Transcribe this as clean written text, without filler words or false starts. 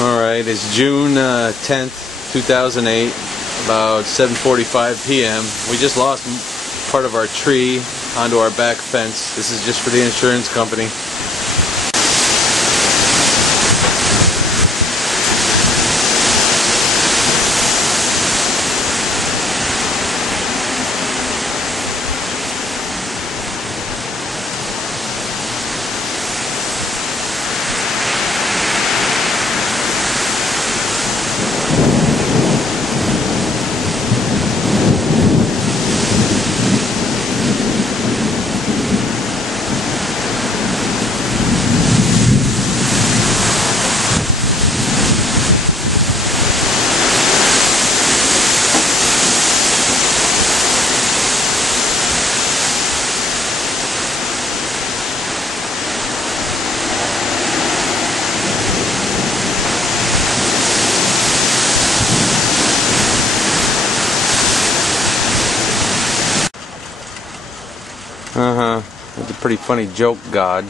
Alright, it's June 10th, 2008, about 7:45 p.m. We just lost part of our tree onto our back fence. This is just for the insurance company. That's a pretty funny joke, God.